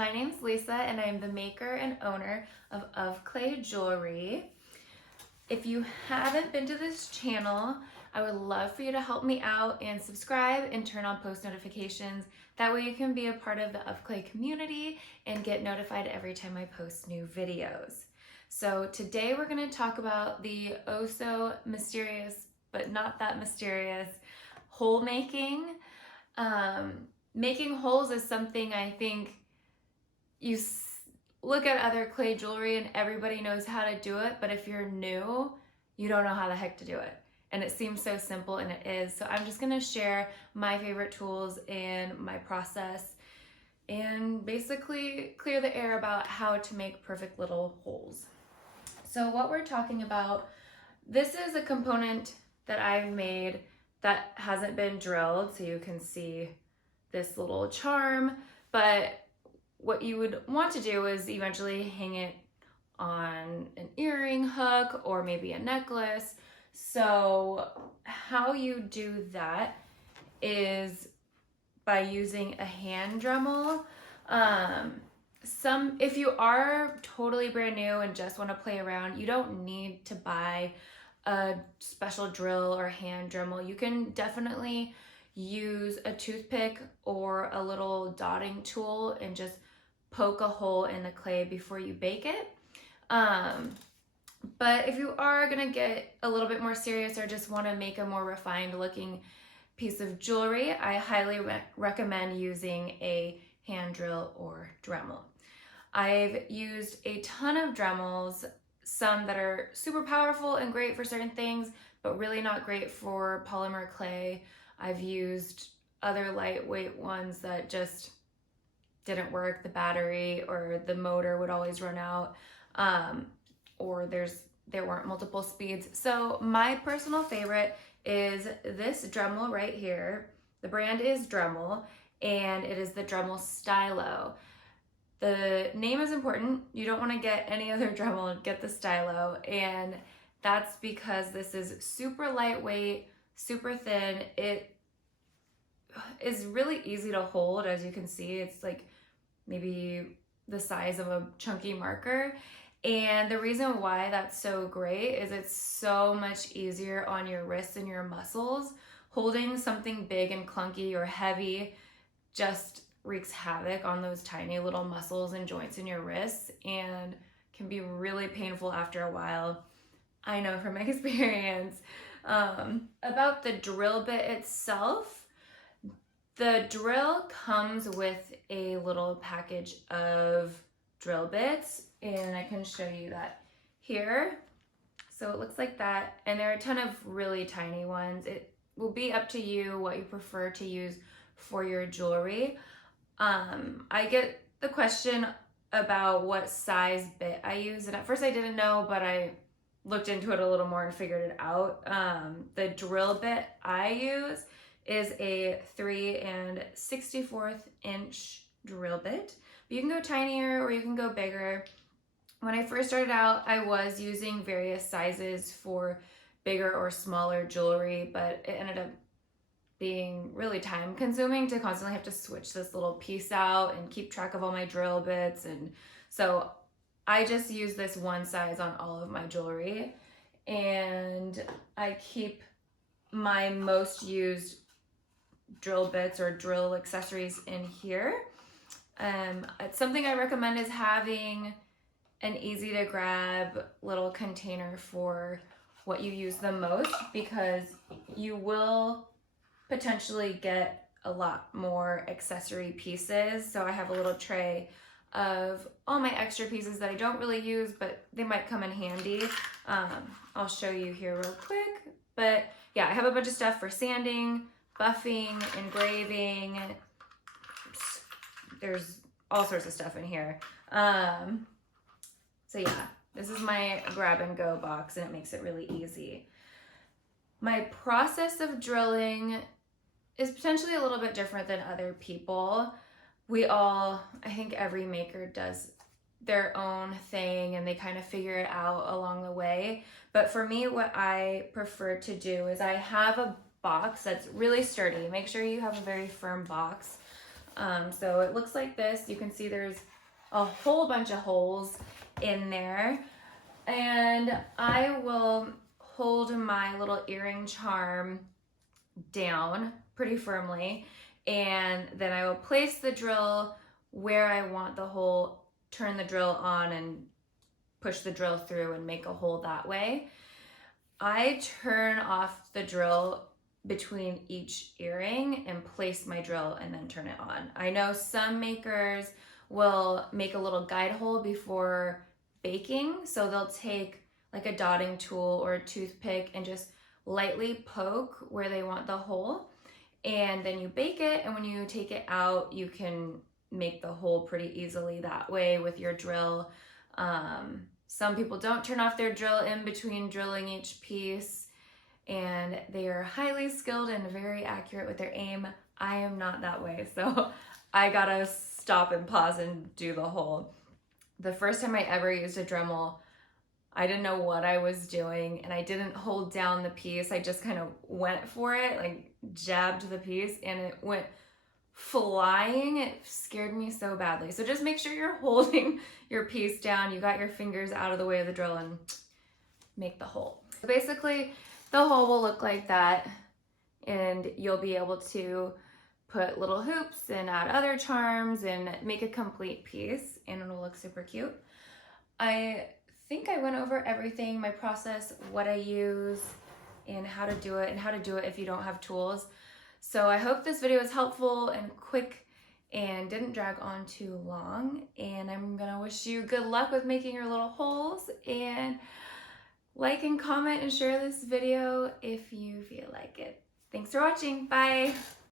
My name's Lisa and I'm the maker and owner of Clay Jewelry. If you haven't been to this channel, I would love for you to help me out and subscribe and turn on post notifications. That way you can be a part of the Of Clay community and get notified every time I post new videos. So today we're going to talk about the oh so mysterious, but not that mysterious, hole making. Making holes is something I think you look at other clay jewelry and everybody knows how to do it, but if you're new, you don't know how the heck to do it. And it seems so simple, and it is. So I'm just gonna share my favorite tools and my process and basically clear the air about how to make perfect little holes. So what we're talking about, this is a component that I've made that hasn't been drilled, so you can see this little charm, but what you would want to do is eventually hang it on an earring hook or maybe a necklace. So how you do that is by using a hand Dremel. If you are totally brand new and just want to play around, you don't need to buy a special drill or hand Dremel. You can definitely use a toothpick or a little dotting tool and just poke a hole in the clay before you bake it. But if you are gonna get a little bit more serious or just want to make a more refined looking piece of jewelry, I highly recommend using a hand drill or Dremel. I've used a ton of Dremels, some that are super powerful and great for certain things, but really not great for polymer clay. I've used other lightweight ones that just didn't work. The battery or the motor would always run out, or there weren't multiple speeds. So my personal favorite is this Dremel right here. The brand is Dremel, and it is the Dremel Stylo. The name is important. You don't want to get any other Dremel, get the Stylo, and that's because this is super lightweight, super thin. It is really easy to hold. As you can see, it's like maybe the size of a chunky marker. And the reason why that's so great is it's so much easier on your wrists and your muscles. Holding something big and clunky or heavy just wreaks havoc on those tiny little muscles and joints in your wrists and can be really painful after a while. I know from experience. About the drill bit itself, the drill comes with a little package of drill bits, and I can show you that here. So it looks like that, and there are a ton of really tiny ones. It will be up to you what you prefer to use for your jewelry. I get the question about what size bit I use, and at first I didn't know, but I looked into it a little more and figured it out. The drill bit I use is a 3 64 inch drill bit. But you can go tinier or you can go bigger. When I first started out, I was using various sizes for bigger or smaller jewelry, but it ended up being really time consuming to constantly have to switch this little piece out and keep track of all my drill bits. And so I just use this one size on all of my jewelry, and I keep my most used drill bits or drill accessories in here. It's something I recommend is having an easy to grab little container for what you use the most, because you will potentially get a lot more accessory pieces. So I have a little tray of all my extra pieces that I don't really use, but they might come in handy. I'll show you here real quick. But yeah, I have a bunch of stuff for sanding, buffing, engraving. There's all sorts of stuff in here. So yeah, this is my grab and go box, and it makes it really easy. My process of drilling is potentially a little bit different than other people. I think every maker does their own thing and they kind of figure it out along the way. But for me, what I prefer to do is I have a box that's really sturdy. Make sure you have a very firm box. So it looks like this. You can see there's a whole bunch of holes in there. And I will hold my little earring charm down pretty firmly, and then I will place the drill where I want the hole, turn the drill on and push the drill through and make a hole that way. I turn off the drill between each earring and place my drill and then turn it on. I know some makers will make a little guide hole before baking, so they'll take like a dotting tool or a toothpick and just lightly poke where they want the hole, and then you bake it, and when you take it out you can make the hole pretty easily that way with your drill. Some people don't turn off their drill in between drilling each piece, and they are highly skilled and very accurate with their aim. I am not that way, so I gotta stop and pause and do the hole. The first time I ever used a Dremel, I didn't know what I was doing, and I didn't hold down the piece. I just kind of went for it, like jabbed the piece, and it went flying. It scared me so badly. So just make sure you're holding your piece down. You got your fingers out of the way of the drill and make the hole. So basically, the hole will look like that, and you'll be able to put little hoops and add other charms and make a complete piece, and it'll look super cute. I think I went over everything, my process, what I use, and how to do it if you don't have tools. So I hope this video was helpful and quick and didn't drag on too long. And I'm gonna wish you good luck with making your little holes, and like and comment and share this video if you feel like it. Thanks for watching. Bye.